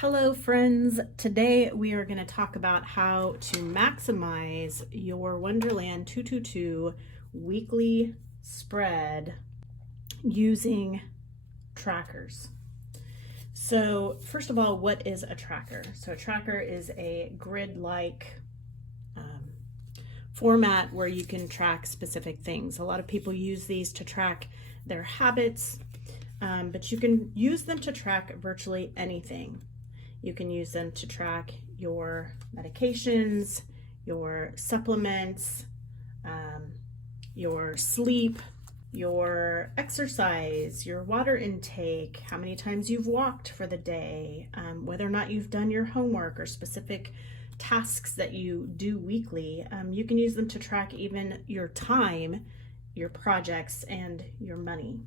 Hello friends, today we are going to talk about how to maximize your Wonderland 222 weekly spread using trackers. So first of all, what is a tracker? So a tracker is a grid-like format where you can track specific things. A lot of people use these to track their habits, but you can use them to track virtually anything. You can use them to track your medications, your supplements, your sleep, your exercise, your water intake, how many times you've walked for the day, whether or not you've done your homework or specific tasks that you do weekly. You can use them to track even your time, your projects, and your money.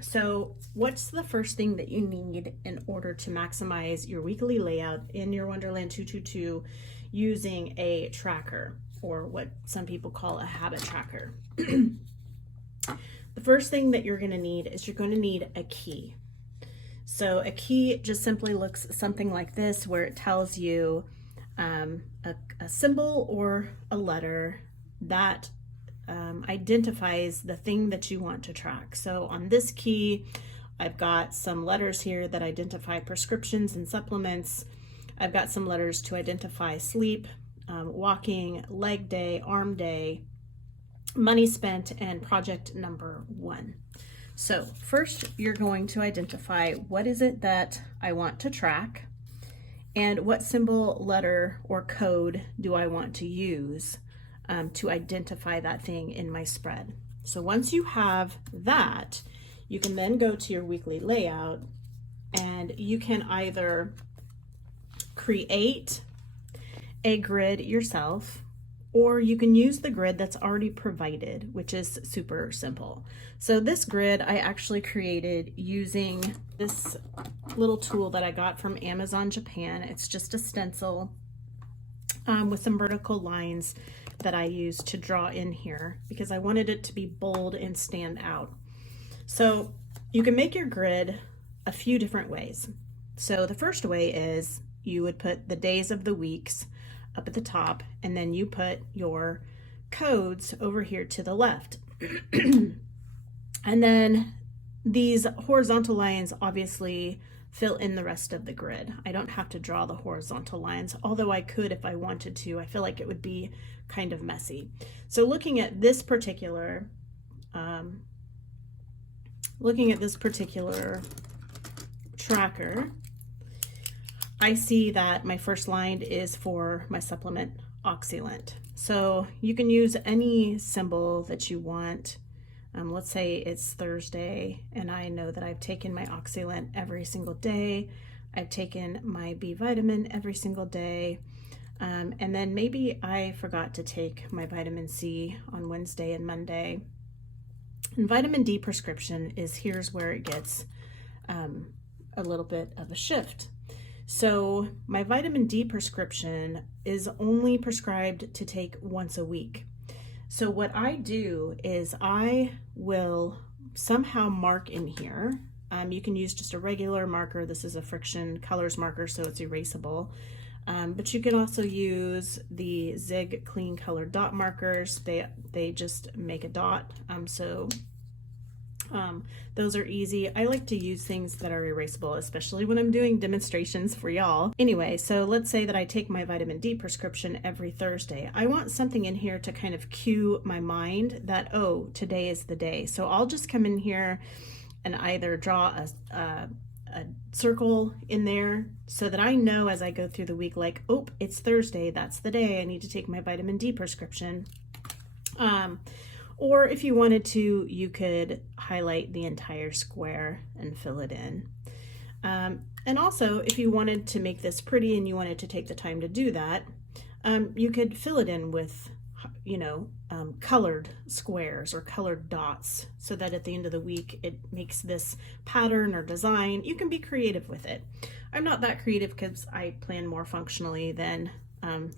So what's the first thing that you need in order to maximize your weekly layout in your Wonderland 222 using a tracker, or what some people call a habit tracker? The first thing that you're going to need is you're going to need a key. So a key just simply looks something like this, where it tells you a symbol or a letter that identifies the thing that you want to track. So on this key, I've got some letters here that identify prescriptions and supplements. I've got some letters to identify sleep, walking, leg day, arm day, money spent, and project number 1. So first, you're going to identify what is it that I want to track, and what symbol, letter, or code do I want to use to identify that thing in my spread. So once you have that, you can then go to your weekly layout, and you can either create a grid yourself, or you can use the grid that's already provided, which is super simple. So this grid I actually created using this little tool that I got from Amazon Japan. It's just a stencil with some vertical lines that I use to draw in here because I wanted it to be bold and stand out. So you can make your grid a few different ways. So the first way is you would put the days of the weeks up at the top, and then you put your codes over here to the left. And then these horizontal lines obviously fill in the rest of the grid. I don't have to draw the horizontal lines, although I could if I wanted to. I feel like it would be kind of messy. So looking at this particular tracker, I see that my first line is for my supplement Oxylent. So you can use any symbol that you want. Let's say it's Thursday and I know that I've taken my Oxylent every single day. I've taken my B vitamin every single day. And then maybe I forgot to take my vitamin C on Wednesday and Monday. And vitamin D prescription is here's where it gets a little bit of a shift. So my vitamin D prescription is only prescribed to take once a week. So what I do is I will somehow mark in here. You can use just a regular marker. This is a friction colors marker, so it's erasable. But you can also use the Zig clean color dot markers. They just make a dot. Those are easy. I like to use things that are erasable, especially when I'm doing demonstrations for y'all. Anyway, so let's say that I take my vitamin D prescription every Thursday. I want something in here to kind of cue my mind that, oh, today is the day. So I'll just come in here and either draw a circle in there so that I know as I go through the week, like, oh, it's Thursday, that's the day I need to take my vitamin D prescription. Or if you wanted to, you could highlight the entire square and fill it in. And also, if you wanted to make this pretty and you wanted to take the time to do that, you could fill it in with, colored squares or colored dots so that at the end of the week, it makes this pattern or design. You can be creative with it. I'm not that creative because I plan more functionally than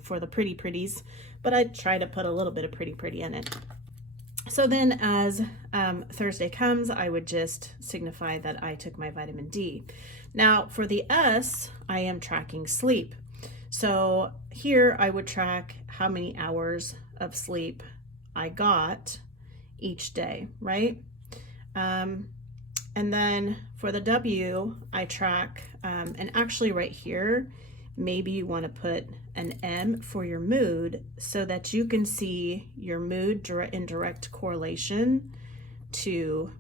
for the pretties, but I try to put a little bit of pretty in it. So then as Thursday comes, I would just signify that I took my vitamin D. Now for the S, I am tracking sleep. So here I would track how many hours of sleep I got each day, right? And then for the W, I track, and actually right here, maybe you want to put an M for your mood so that you can see your mood in direct correlation to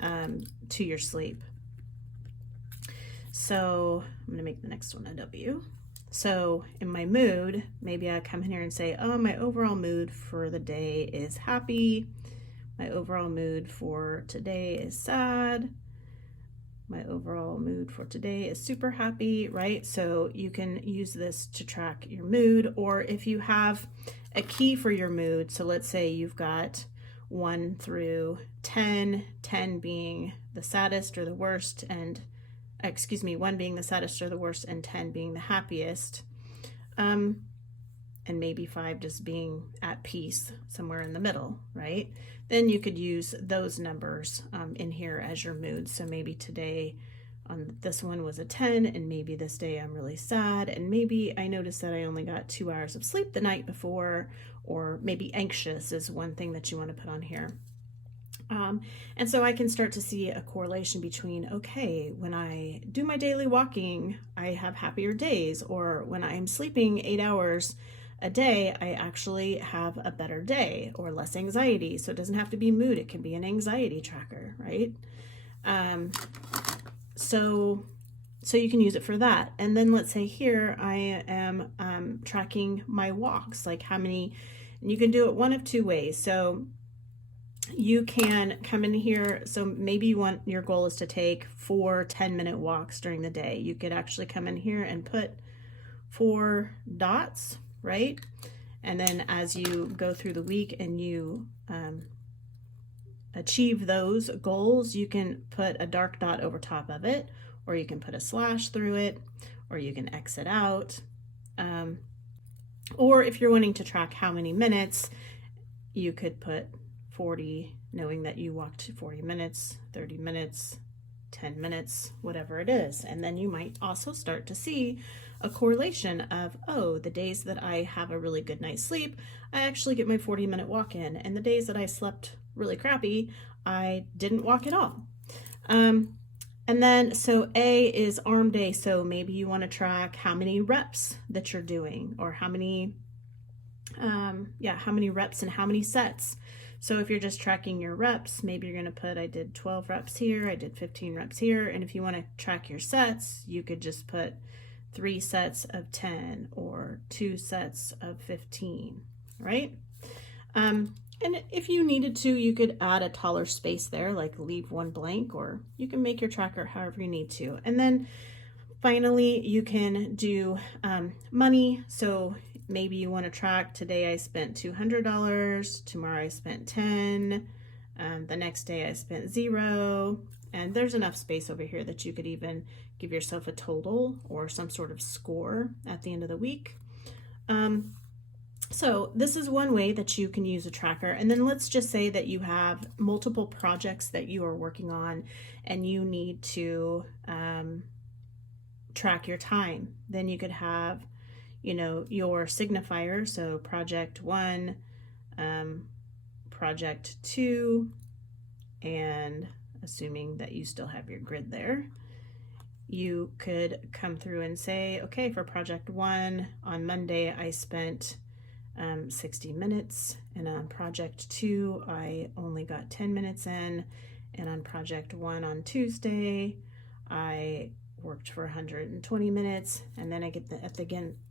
your sleep. So I'm going to make the next one a W. So in my mood, maybe I come in here and say, oh, my overall mood for the day is happy. My overall mood for today is sad. My overall mood for today is super happy, right? So you can use this to track your mood, or if you have a key for your mood, so let's say you've got 1 through 10, 10 being the saddest or the worst, and 1 being the saddest or the worst, and 10 being the happiest, and maybe 5 just being at peace, somewhere in the middle, right? Then you could use those numbers in here as your mood. So maybe today on this one was a 10, and maybe this day I'm really sad, and maybe I noticed that I only got 2 hours of sleep the night before, or maybe anxious is one thing that you want to put on here. And so I can start to see a correlation between, okay, when I do my daily walking, I have happier days, or when I'm sleeping 8 hours a day, I actually have a better day or less anxiety. So it doesn't have to be mood, it can be an anxiety tracker, right? So you can use it for that. And then let's say here I am tracking my walks, like how many, and you can do it one of 2 ways. So you can come in here, so maybe your goal is to take 4 10-minute walks during the day. You could actually come in here and put 4 dots, right? And then as you go through the week and you achieve those goals, you can put a dark dot over top of it, or you can put a slash through it, or you can X it out. Or if you're wanting to track how many minutes, you could put 40, knowing that you walked 40 minutes, 30 minutes, 10 minutes, whatever it is. And then you might also start to see a correlation of, oh, the days that I have a really good night's sleep, I actually get my 40-minute walk in. And the days that I slept really crappy, I didn't walk at all. And then, so A is arm day. So maybe you want to track how many reps that you're doing, or how many reps and how many sets. So if you're just tracking your reps, maybe you're going to put, I did 12 reps here, I did 15 reps here. And if you want to track your sets, you could just put 3 sets of 10 or 2 sets of 15, right? And if you needed to, you could add a taller space there, like leave 1 blank, or you can make your tracker however you need to. And then finally, you can do money. So maybe you want to track, today I spent $200, tomorrow I spent 10, the next day I spent 0, and there's enough space over here that you could even give yourself a total or some sort of score at the end of the week. So this is one way that you can use a tracker. And then let's just say that you have multiple projects that you are working on and you need to track your time. Then you could have, your signifier. So project 1, project 2, and assuming that you still have your grid there, you could come through and say, okay, for project 1 on Monday, I spent 60 minutes, and on project 2, I only got 10 minutes in, and on project 1 on Tuesday, I worked for 120 minutes, and then I get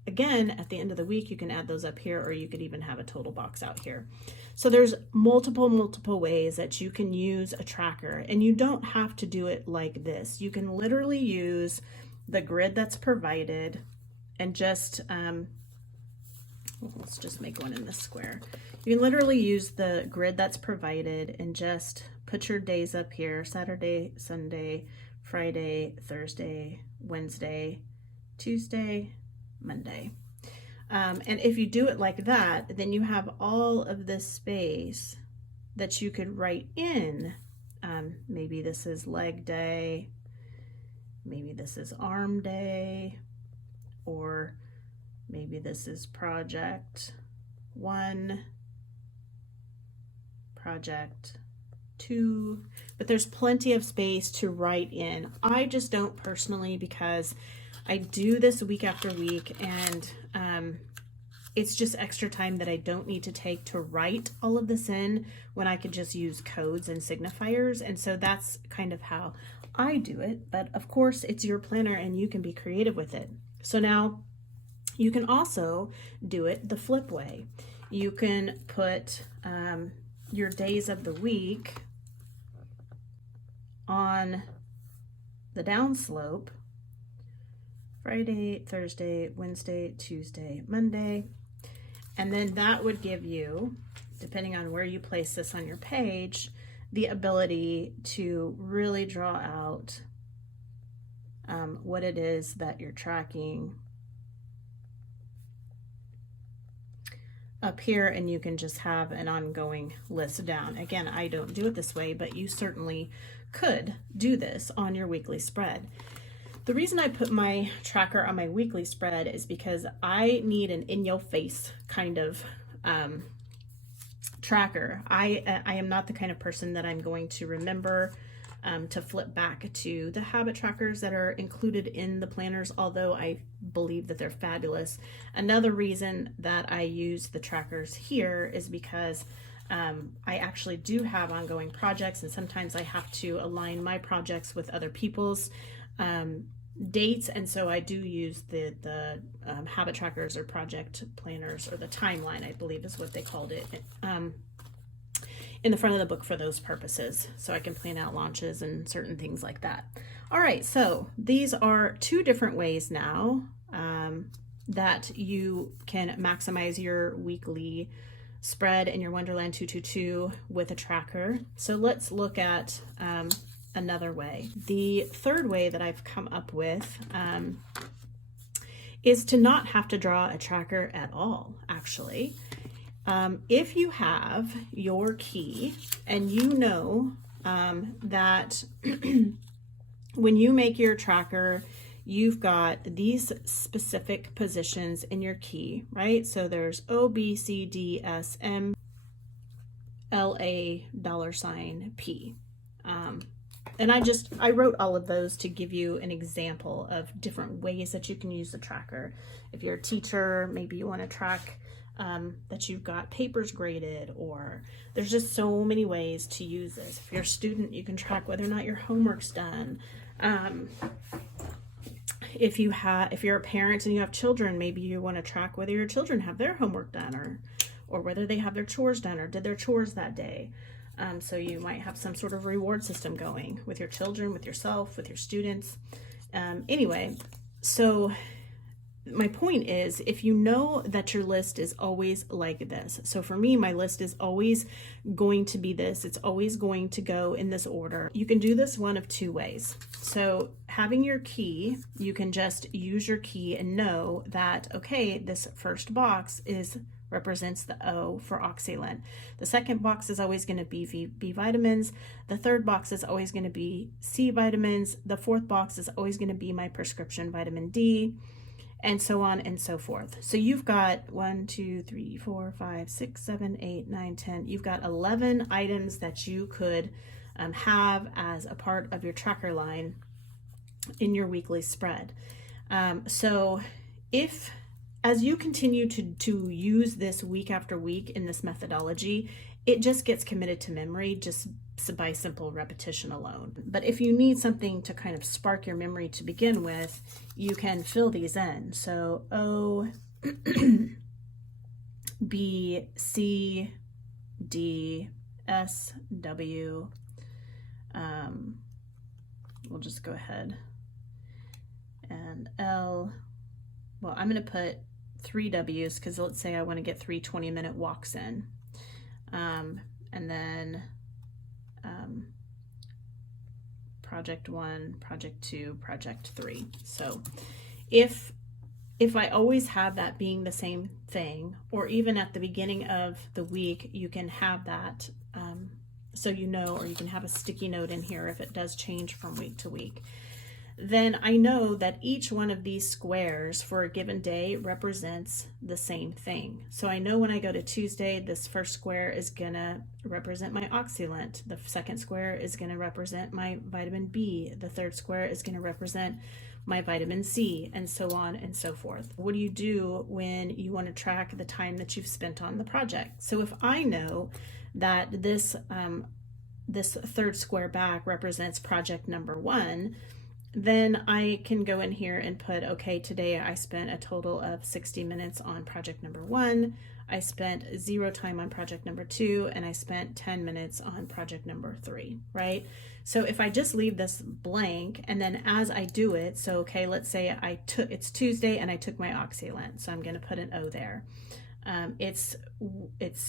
again at the end of the week, you can add those up here, or you could even have a total box out here. So there's multiple ways that you can use a tracker, and you don't have to do it like this. You can literally use the grid that's provided and just let's just make one in this square. You can literally use the grid that's provided and just put your days up here: Saturday, Sunday, Friday, Thursday, Wednesday, Tuesday, Monday. And if you do it like that, then you have all of this space that you could write in. Maybe this is leg day, maybe this is arm day, or maybe this is project 1, project 2, but there's plenty of space to write in. I just don't personally, because I do this week after week, and it's just extra time that I don't need to take to write all of this in when I could just use codes and signifiers. And so that's kind of how I do it. But of course, it's your planner and you can be creative with it. So now you can also do it the flip way. You can put your days of the week on the downslope: Friday, Thursday, Wednesday, Tuesday, Monday. And then that would give you, depending on where you place this on your page, the ability to really draw out what it is that you're tracking up here, and you can just have an ongoing list down. Again, I don't do it this way, but you certainly could do this on your weekly spread. The reason I put my tracker on my weekly spread is because I need an in-your-face kind of tracker. I am not the kind of person that I'm going to remember to flip back to the habit trackers that are included in the planners, although I believe that they're fabulous. Another reason that I use the trackers here is because I actually do have ongoing projects, and sometimes I have to align my projects with other people's dates, and so I do use the habit trackers or project planners, or the timeline, I believe is what they called it, in the front of the book for those purposes, so I can plan out launches and certain things like that. All right, so these are 2 different ways now that you can maximize your weekly spread in your Wonderland 222 with a tracker. So let's look at another way. The third way that I've come up with is to not have to draw a tracker at all, actually. If you have your key and you know that when you make your tracker, you've got these specific positions in your key, right? So there's O, B, C, D, S, M, L, A, $P. And I wrote all of those to give you an example of different ways that you can use the tracker. If you're a teacher, maybe you want to track that you've got papers graded, or there's just so many ways to use this. If you're a student, you can track whether or not your homework's done. If you're a parent and you have children, maybe you want to track whether your children have their homework done, or whether they have their chores done or did their chores that day. So you might have some sort of reward system going with your children, with yourself, with your students. Anyway, so my point is, if you know that your list is always like this, so for me, my list is always going to be this, it's always going to go in this order. You can do this one of 2 ways. So having your key, you can just use your key and know that, okay, this first box represents the O for oxalate. The second box is always going to be B vitamins. The third box is always going to be C vitamins. The fourth box is always going to be my prescription vitamin D, and so on and so forth. So you've got 1, 2, 3, 4, 5, 6, 7, 8, 9, 10. You've got 11 items that you could have as a part of your tracker line in your weekly spread. So as you continue to use this week after week in this methodology, it just gets committed to memory just by simple repetition alone. But if you need something to kind of spark your memory to begin with, you can fill these in. So O, B, C, D, S, W. We'll just go ahead and L. Well, I'm going to put 3 W's because let's say I want to get 3 20-minute walks in. And then project 1, project 2, project 3. So if I always have that being the same thing, or even at the beginning of the week, you can have that so you know, or you can have a sticky note in here if it does change from week to week. Then I know that each one of these squares for a given day represents the same thing. So I know when I go to Tuesday, this first square is gonna represent my oxalate. The second square is gonna represent my vitamin B. The third square is gonna represent my vitamin C, and so on and so forth. What do you do when you want to track the time that you've spent on the project? So if I know that this third square back represents project number 1, then I can go in here and put, okay, today I spent a total of 60 minutes on project number 1. I spent 0 time on project number 2, and I spent 10 minutes on project number 3, right? So if I just leave this blank, and then as I do it, so okay, let's say it's Tuesday and I took my oxalate, so I'm going to put an O there. It's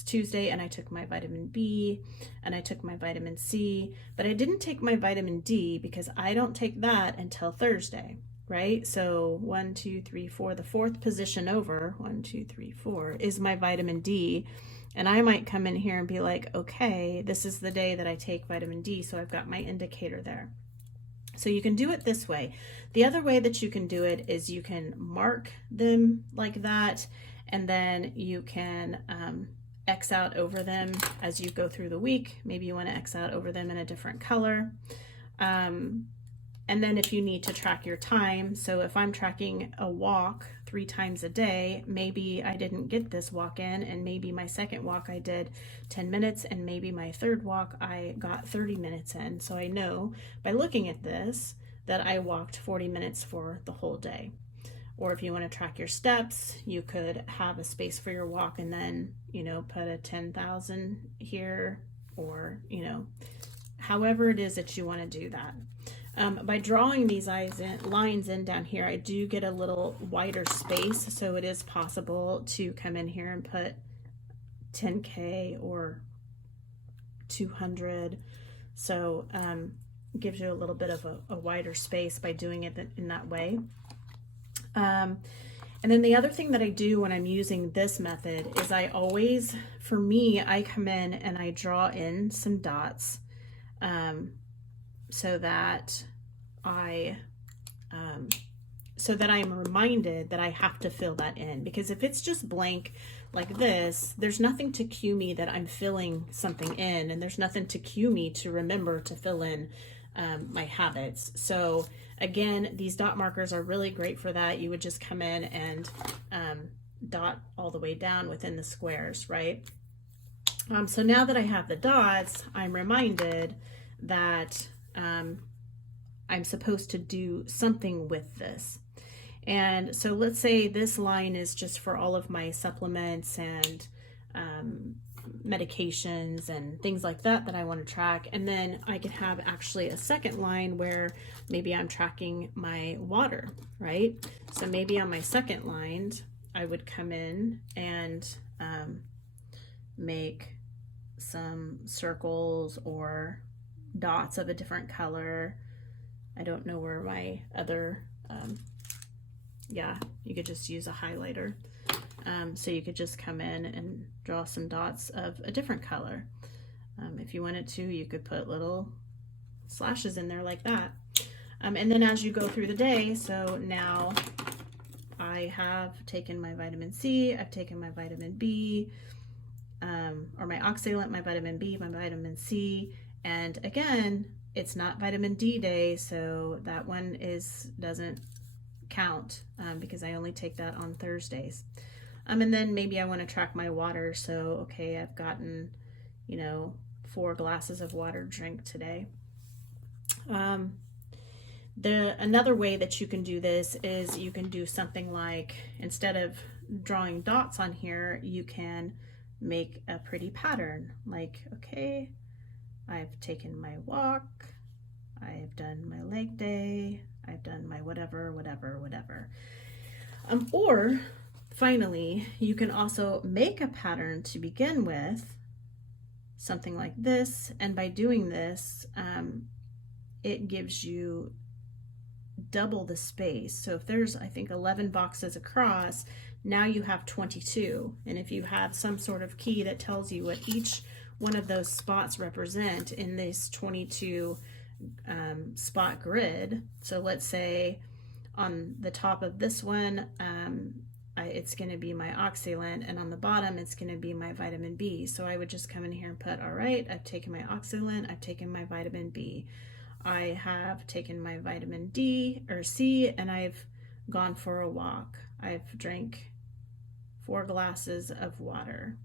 Tuesday and I took my vitamin B and I took my vitamin C, but I didn't take my vitamin D because I don't take that until Thursday, right? So 1, 2, 3, 4, the fourth position over, 1, 2, 3, 4 is my vitamin D. And I might come in here and be like, okay, this is the day that I take vitamin D, so I've got my indicator there. So you can do it this way. The other way that you can do it is you can mark them like that, and then you can X out over them as you go through the week. Maybe you want to X out over them in a different color. And then if you need to track your time, so if I'm tracking a walk 3 times a day, maybe I didn't get this walk in, and maybe my second walk I did 10 minutes, and maybe my third walk I got 30 minutes in. So I know by looking at this that I walked 40 minutes for the whole day. Or if you want to track your steps, you could have a space for your walk and then, put a 10,000 here, or, however it is that you want to do that. By drawing these lines in down here, I do get a little wider space, so it is possible to come in here and put 10K or 200. So it gives you a little bit of a wider space by doing it in that way. And then the other thing that I do when I'm using this method is I come in and I draw in some dots so that I'm reminded that I have to fill that in, because if it's just blank like this, there's nothing to cue me that I'm filling something in, and there's nothing to cue me to remember to fill in my habits. So again, these dot markers are really great for that. You would just come in and dot all the way down within the squares, right? So now that I have the dots, I'm reminded that I'm supposed to do something with this. And so let's say this line is just for all of my supplements and medications and things like that I want to track. And then I could have actually a second line where maybe I'm tracking my water, right? So maybe on my second line, I would come in and make some circles or dots of a different color. I don't know where my other, you could just use a highlighter. So you could just come in and draw some dots of a different color. If you wanted to, you could put little slashes in there like that. And then as you go through the day, so now I have taken my vitamin C, I've taken my vitamin B, or my oxalate, my vitamin B, my vitamin C, and again, it's not vitamin D day, so that one doesn't count because I only take that on Thursdays. And then maybe I want to track my water, so okay, I've gotten 4 glasses of water drink today. Another way that you can do this is you can do something like, instead of drawing dots on here, you can make a pretty pattern, like, okay, I've taken my walk, I've done my leg day, I've done my whatever. Or finally, you can also make a pattern to begin with, something like this, and by doing this, it gives you double the space. So if there's, I think, 11 boxes across, now you have 22. And if you have some sort of key that tells you what each one of those spots represent in this 22 spot grid. So let's say on the top of this one, it's going to be my oxalate, and on the bottom it's going to be my vitamin B. So I would just come in here and put, all right, I've taken my oxalate, I've taken my vitamin B, I have taken my vitamin D or C, and I've gone for a walk. I've drank 4 glasses of water,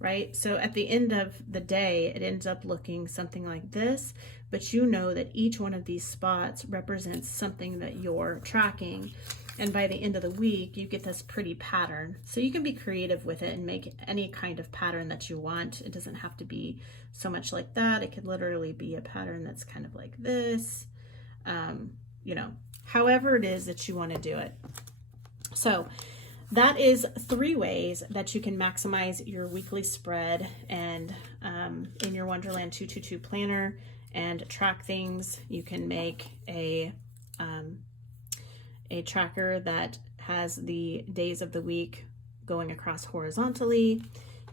right? So at the end of the day, it ends up looking something like this, but you know that each one of these spots represents something that you're tracking. And by the end of the week, you get this pretty pattern. So you can be creative with it and make any kind of pattern that you want. It doesn't have to be so much like that. It could literally be a pattern that's kind of like this, you know, however it is that you want to do it. So that is 3 ways that you can maximize your weekly spread and in your Wonderland 222 planner and track things. You can make a tracker that has the days of the week going across horizontally.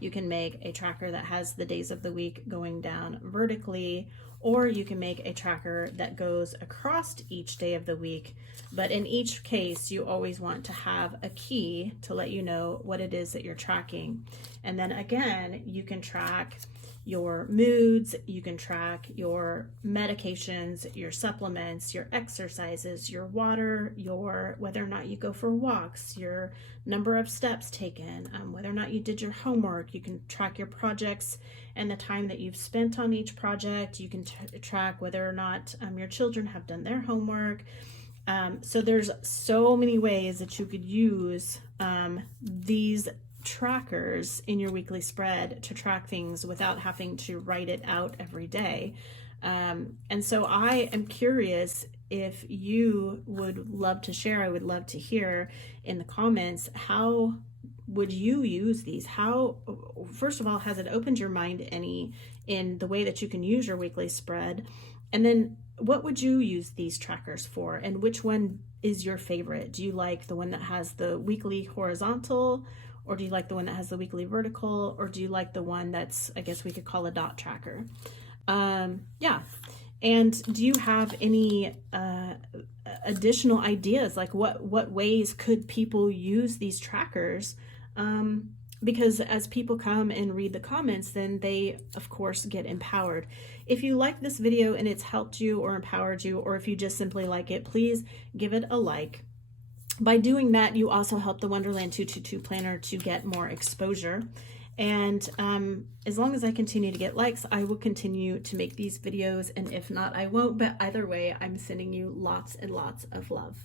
You can make a tracker that has the days of the week going down vertically, or you can make a tracker that goes across each day of the week. But in each case, you always want to have a key to let you know what it is that you're tracking. And then again, you can track your moods, you can track your medications, your supplements, your exercises, your water, your whether or not you go for walks, your number of steps taken, whether or not you did your homework. You can track your projects and the time that you've spent on each project. You can track whether or not your children have done their homework. So there's so many ways that you could use these trackers in your weekly spread to track things without having to write it out every day. And so I am curious if you would love to share. I would love to hear in the comments, how would you use these? How, first of all, has it opened your mind any in the way that you can use your weekly spread? And then what would you use these trackers for? And which one is your favorite? Do you like the one that has the weekly horizontal, or do you like the one that has the weekly vertical, or do you like the one that's, I guess we could call a dot tracker? Yeah. And do you have any additional ideas? Like what ways could people use these trackers? Because as people come and read the comments, then they, of course, get empowered. If you like this video and it's helped you or empowered you, or if you just simply like it, please give it a like. By doing that, you also help the Wonderland 222 planner to get more exposure. And as long as I continue to get likes, I will continue to make these videos. And if not, I won't. But either way, I'm sending you lots and lots of love.